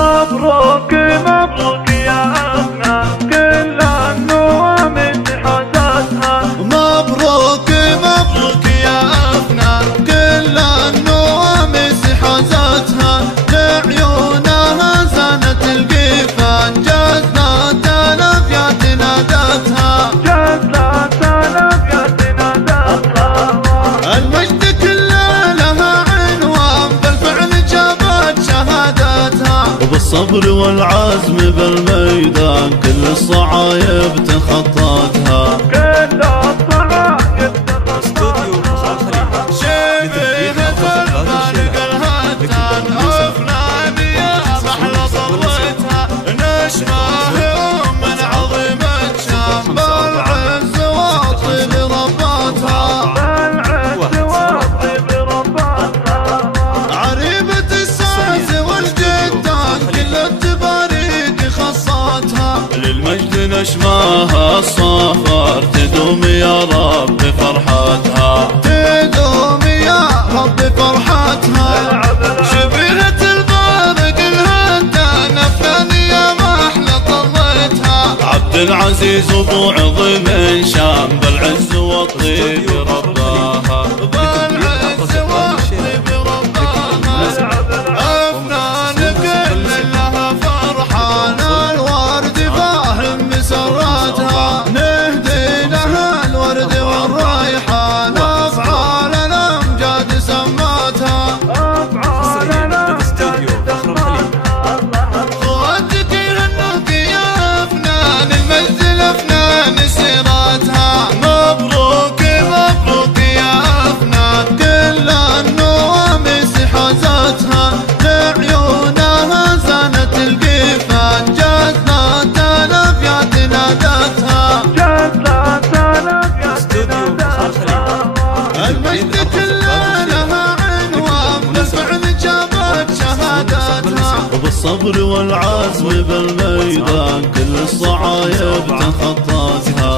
مبروك مبروك يا أفنان كل النوام حازتها. مبروك مبروك يا أفنان كل النوام حازتها. لعيونها زنت القيفان جزلت الأبيات نادتها. جزلت الأبيات نادتها. المجد كله لها عنوان بالفعل جابت شهادتها. وبالصبر والعزم بالميدان كل الصعايب تخطتها. كل الصعايب تخطتها. شبيهة البارق الهتان أفنان يا محلى ضويتها. نشمه من عظيمة شام بالعز والطيب ربتها. بالعز والطيب ربتها. عريبة السعز والجدان كل التباريك خصتها. للمجد نشماها الصفر تدوم يا رب فرحتها. تدوم يا رب فرحتها. شبيهة البارق الهتان أفنان يا محلى طلتها. عبد العزيز ابو عظيم شام بالعز والطيب رباها. بالعز والطيب رباها. أفنان كل لها فرحان الورد فاهم مسرتها. نهدي لها الورد والريحان أفعال الأمجاد سمتها. أفعال الأمجاد سمتها. ودك يهنوك يا أفنان المجد الأفنان سيرتها. مبروك مبروك يا أفنان كل النواميس حازتها. لعيونها زنت القيفان جزلت الأبيات نادتها. جزلت الأبيات نادتها. المجد كله لها عنوان بالفعل جابت شهادتها. وبالصبر والعزم بالميدان كل الصعايب تخطتها.